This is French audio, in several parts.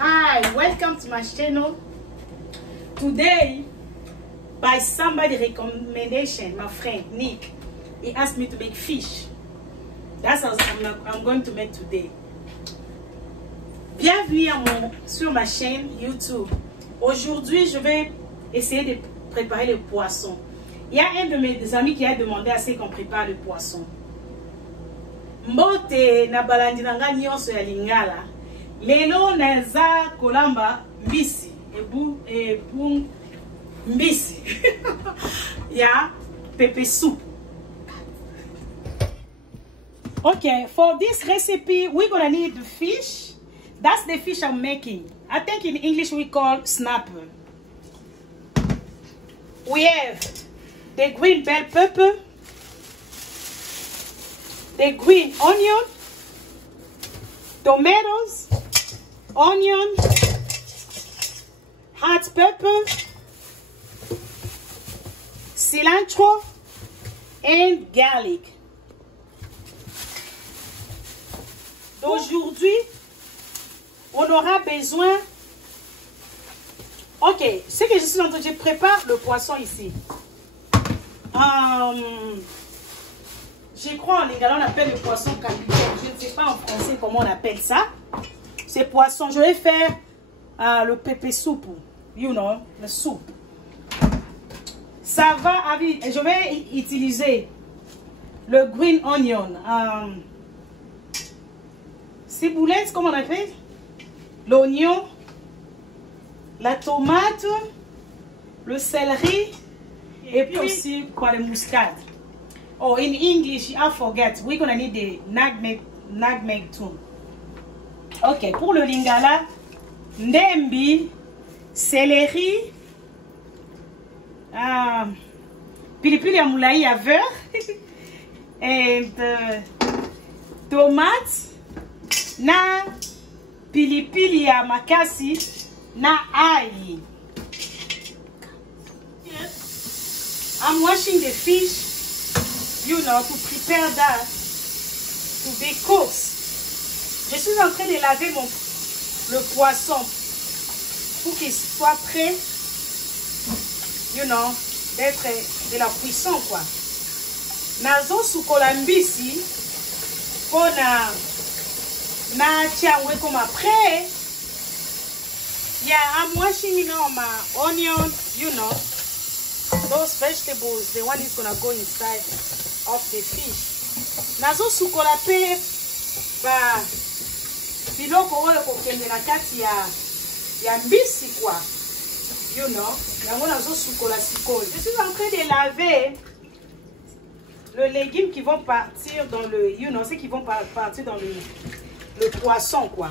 Hi, welcome to my channel. Today, by somebody recommendation, my friend Nick, he asked me to make fish. That's what I'm going to make today. Bienvenue sur ma chaîne YouTube. Aujourd'hui, je vais essayer de préparer le poisson. Il y a un de mes amis qui a demandé à ce qu'on prépare le poisson. Mbote na balandi nanga nyonso ya lingala. Lelo naza kolamba mbisi. Ebu mbisi. Ya pepper soup. Okay, for this recipe, we're gonna need the fish. That's the fish I'm making. I think in English we call snapper. We have the green bell pepper, the green onion, tomatoes, onion, hot pepper, cilantro, and garlic. Aujourd'hui, on aura besoin. Ok, ce que je suis en train de je prépare le poisson ici. Je crois en lingala on appelle le poisson capitaine. Je ne sais pas en français comment on appelle ça. Ce poisson, je vais faire le pepper soup. You know, le soup. Ça va avec. Je vais utiliser le green onion. Ciboulette, comment on appelle? L'oignon, la tomate, le céleri et puis aussi quoi de muscade. Oh, in English, I forget. We're gonna need the nutmeg too. Ok, pour le lingala, ndembi, céleri, pilipili ya moulaï à beurre, and tomate, na pilipili ya makasi, na ail. I'm washing the fish, you know, to prepare that to be cooked. Je suis en train de laver le poisson pour qu'il soit prêt, you know, d'être de la cuisson, quoi. Nazo sukolambisi pour na tianwe comme après. Yeah, I'm washing now my onion, you know. Those vegetables, the one is gonna go inside of the fish. Nazo sukola pe ba biloko oyo kokende na kati ya mbisi kwa. You know, yango nazo sukola sikoyo. Je suis en train de laver le légume qui vont partir dans le, you know, ceux qui vont partir dans le poisson quoi.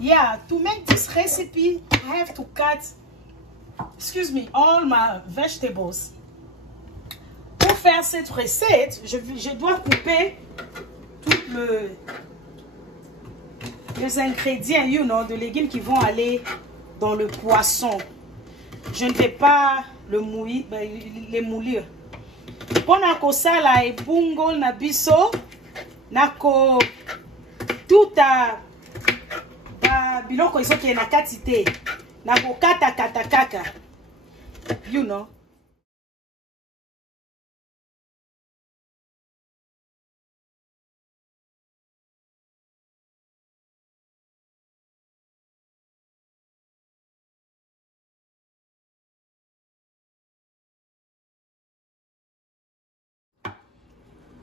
Yeah, to make this recipe, I have to cut, excuse me, all my vegetables. Pour faire cette recette, je dois couper tous les ingrédients, you know, de légumes qui vont aller dans le poisson. Je ne vais pas les moulir. Pour nakosala ebungo na biso, nako tout à biloko iso ki na katite na kokata kaka, you know.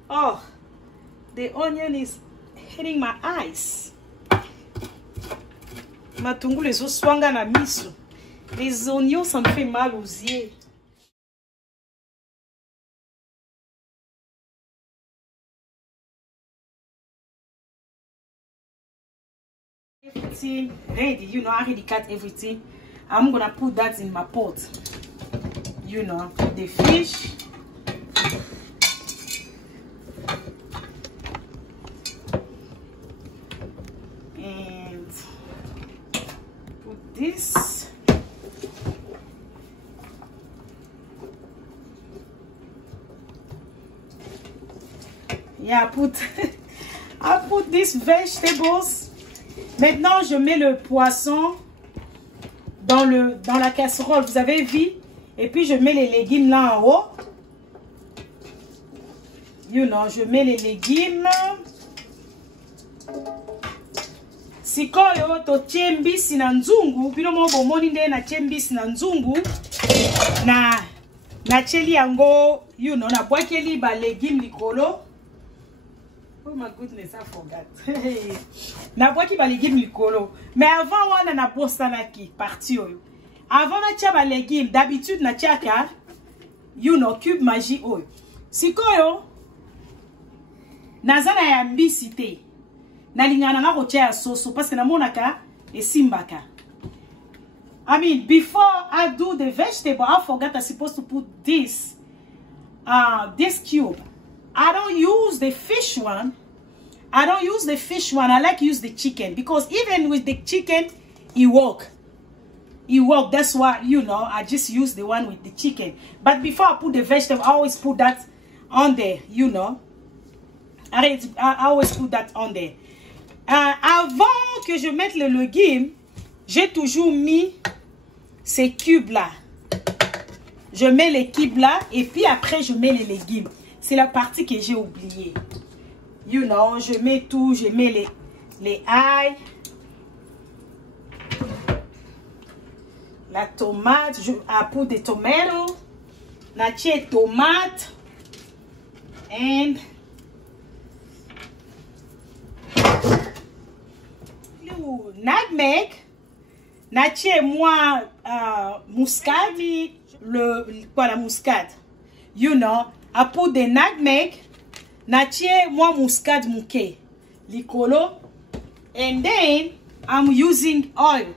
Oh, the onion is hitting my eyes. Matungulu les swanga na miso. Les oignons, ça me fait mal aux yeux. Everything ready, you know, I already cut everything. I'm gonna put that in my pot. You know, the fish. this. Yeah, I put these vegetables. Maintenant, je mets le poisson dans la casserole. Vous avez vu? Et puis, je mets les légumes là en haut. You know, je mets les légumes. Sikoyo to chembisi na nzungu. Bino mo bomoni nde na chembisi na nzungu. Na cheli yango, you know, na bwakeli ba légumes likolo. Oh my goodness, I forgot. Na bwaki ba légumes likolo. Mais avant wana na bosanaki parti oyo. Avant na tia ba légumes, d'habitude na tiaka, you know, cube magie oyo. Sikoyo nazana ya mbisi te. Nalingana nga ko tia soso parce que na monaka e simbaka. I mean, before I do the vegetable, I forgot I'm supposed to put this cube. I don't use the fish one. I don't use the fish one. I like to use the chicken because even with the chicken, it work. It work. That's why, you know, I just use the one with the chicken. But before I put the vegetable, I always put that on there, you know. I always put that on there. Avant que je mette le légume, j'ai toujours mis ces cubes-là. Je mets les cubes là et puis après je mets les légumes. C'est la partie que j'ai oubliée. You know, je mets tout, je mets les ail, la tomate, I put the tomato, la tomate, and nutmeg, natie moi muscade, la muscade. You know, I put the nutmeg, natie moi muscade mouke, likolo, and then I'm using oil.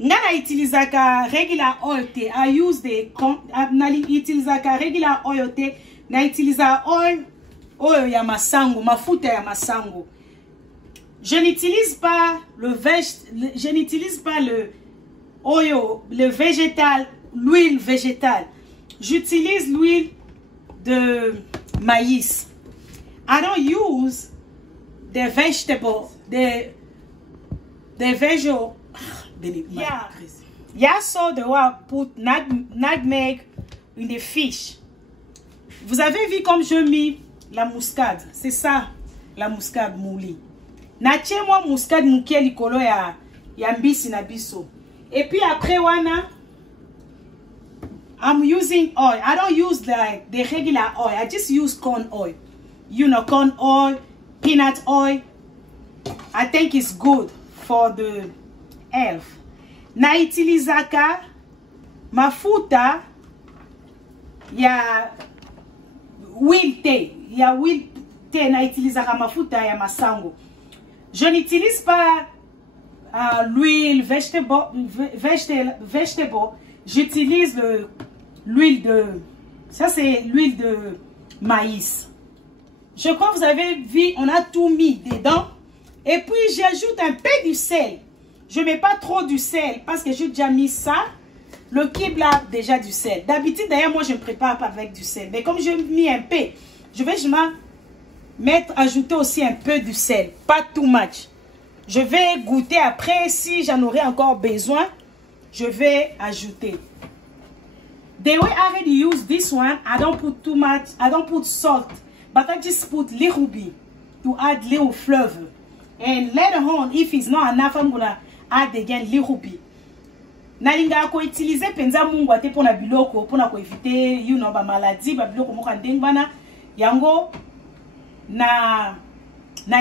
Ngana itilizaka regular oil te. I use the itilizaka regular oil te. Na itiliza oil ya masango, mafuta ya masango. Je n'utilise pas le végétal, l'huile végétale. J'utilise l'huile de maïs. I don't use the vegetable, the vegetable. Yeah, so the way I put nutmeg in the fish. Vous avez vu comme je mis la muscade. C'est ça, la muscade mouli. Natie moi muscade mouke likolo ya mbisi na biso. Et puis après wana, I'm using oil. I don't use the regular oil. I just use corn oil. You know, corn oil, peanut oil. I think it's good for the health. Na itilizaka mafuta ya wilte. Ya wilte na itilizaka mafuta ya masango. Je n'utilise pas l'huile vegetable. J'utilise l'huile de... Ça, c'est l'huile de maïs. Je crois que vous avez vu, on a tout mis dedans. Et puis, j'ajoute un peu du sel. Je ne mets pas trop du sel parce que j'ai déjà mis ça. Le kibble a déjà du sel. D'habitude, d'ailleurs, moi, je ne prépare pas avec du sel. Mais comme j'ai mis un peu, je vais ajouter aussi un peu du sel. Pas too much. Je vais goûter après. Si j'en aurai encore besoin, je vais ajouter. The way I already use this one, I don't put too much. I don't put salt. But I just put little bit to add little flavor. And later on, if it's not enough, I'm going to add again little bit. Nalinga ko utiliser penza mungu ate pona biloko pona ko éviter you know ba maladie ba biloko moka ndengwana yango na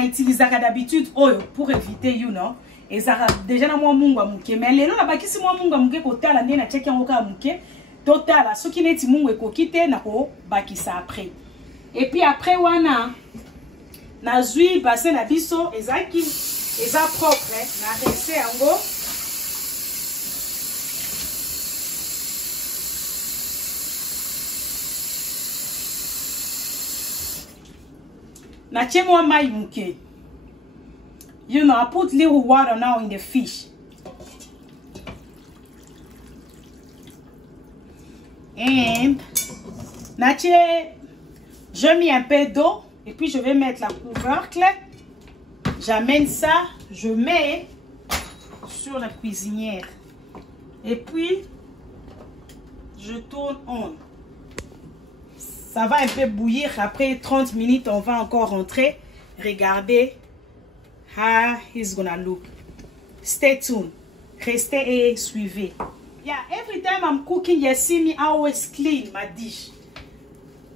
utilisaka d'habitude oyo pour éviter you know ezaka déjà na mwa mungu amuke mais lelo na bakisi mwa mungu amuke ko tala ndena check yango ka amuke totala soki neti mungu ekokite na ko bakisa après. Et puis après wana na zui bassin na biso ezaki eza propre na rese yango. Na chemo mai muke. You know, I put little water now in the fish. And je mets un peu d'eau et puis je vais mettre la couvercle. J'amène ça, je mets sur la cuisinière et puis je tourne on. Ça va un peu bouillir. Après 30 minutes, on va encore rentrer. Regardez how it's gonna look. Stay tuned. Restez et suivez. Yeah, every time I'm cooking, you see me always clean my dish.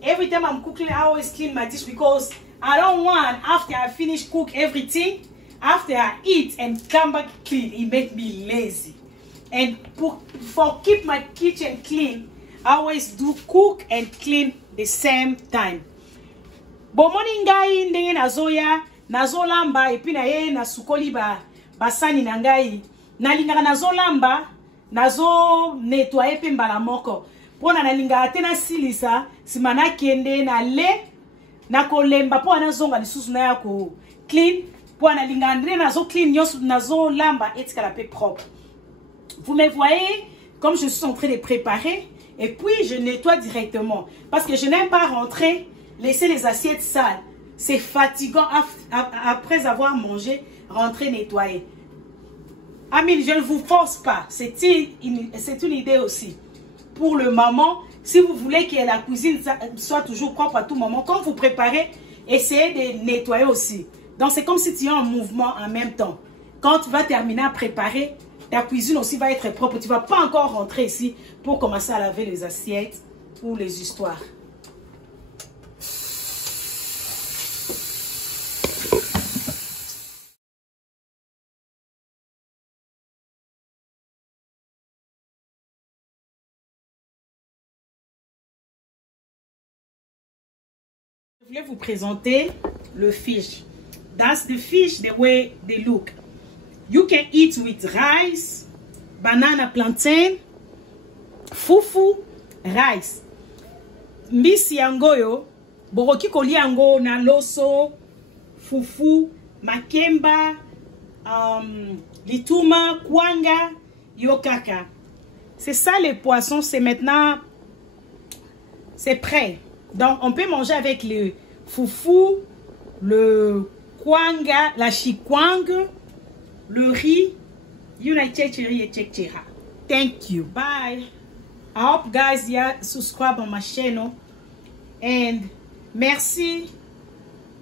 Every time I'm cooking, I always clean my dish because I don't want, after I finish cook everything, after I eat and come back clean, it makes me lazy. And for keep my kitchen clean, I always do cook and clean the same time. Bomoni ngai ndenge nazoya, nazolamba epi na ye na sukoli basani na ngai. Nalingaka nazolamba, nazo nettoyer pe mbala moko. Pona nalingaka te na silisa, sima na kende na le na kolemba po na zonga lisusu na ya ko clean, po na lingaka ndenge nazo clean nyonso nazolamba etikala pe propre. Vous me voyez comme je suis en train de préparer et puis je nettoie directement parce que je n'aime pas rentrer, laisser les assiettes sales. C'est fatigant après avoir mangé, rentrer nettoyer. Amis, je ne vous force pas. C'est une idée aussi. Pour le moment, si vous voulez que la cuisine soit toujours propre à tout moment, quand vous préparez, essayez de nettoyer aussi. Donc c'est comme si tu es en mouvement en même temps. Quand tu vas terminer à préparer, ta cuisine aussi va être propre. Tu ne vas pas encore rentrer ici pour commencer à laver les assiettes ou les histoires. Je voulais vous présenter le fish. That's the fish, the way they look. You can eat with rice, banana plantain, fufu, rice. Mbisi yango yo, boroki kolia yango na loso, fufu, makemba, lituma, kwanga, yokaka. C'est ça les poissons, c'est maintenant, c'est prêt. Donc on peut manger avec le fufu, le kwanga, la chikwang, le riz. Thank you. Bye. I hope guys you subscribe on my channel. And merci.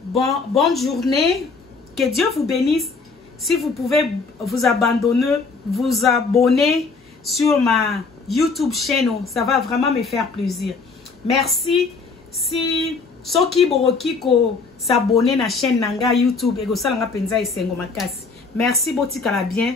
Bonne journée. Que Dieu vous bénisse. Si vous pouvez vous abonner sur ma YouTube channel, ça va vraiment me faire plaisir. Merci. Si soki boroki ko s'abonner na chaîne nanga YouTube ego salanga penza esengo makasi. Merci botika la bien.